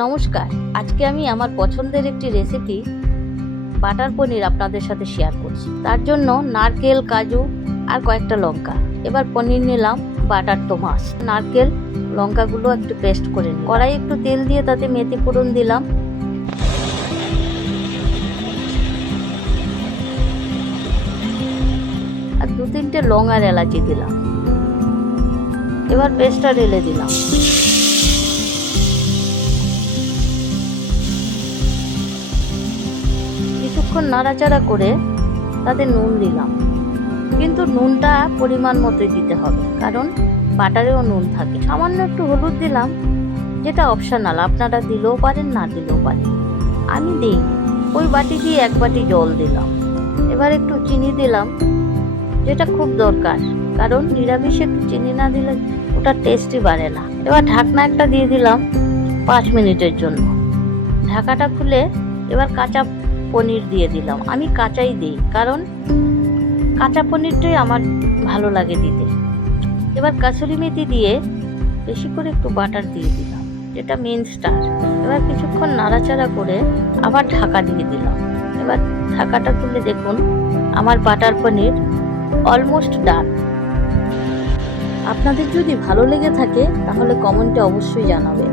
নমস্কার। আজকে আমি আমার পছন্দের একটি রেসিপি বাটার পনির আপনাদের সাথে শেয়ার করছি। তার জন্য নারকেল, কাজু আর কয়েকটা লঙ্কা। এবার পনির নিলাম বাটার তোমাস। নারকেল লঙ্কাগুলো একটু পেস্ট করে নিলাম। কড়াই একটু তেল দিয়ে তাতে মেথি ফোড়ন দিলাম। আর 2-3টে লং আর এলাচি দিলাম। এবার পেস্টটা ঢেলে দিলাম। কিছুক্ষণ নাড়াচাড়া করে তাতে নুন দিলাম, কিন্তু নুনটা পরিমাণ মতোই দিতে হবে, কারণ বাটারেও নুন থাকে। সামান্য একটু হলুদ দিলাম, যেটা অপশনাল, আপনারা দিলেও পারেন না দিলেও পারেন। আমি দিই। ওই বাটি দিয়ে 1 বাটি জল দিলাম। এবার একটু চিনি দিলাম, যেটা খুব দরকার, কারণ নিরামিষে একটু চিনি না দিলে ওটা টেস্টই বাড়ে না। এবার ঢাকনা একটা দিয়ে দিলাম 5 মিনিটের জন্য। ঢাকাটা খুলে এবার কাঁচা পনির দিয়ে দিলাম। আমি কাঁচাই দিই, কারণ কাঁচা পনিরটাই আমার ভালো লাগে দিতে। এবার কাসুরি মেথি দিয়ে বেশি করে একটু বাটার দিয়ে দিলাম, যেটা মেন স্টার। এবার কিছুক্ষণ নাড়াচাড়া করে আবার ঢাকা দিয়ে দিলাম। এবার ঢাকাটা তুলে দেখুন, আমার বাটার পনির অলমোস্ট ডান। আপনাদের যদি ভালো লেগে থাকে তাহলে কমেন্টে অবশ্যই জানাবেন।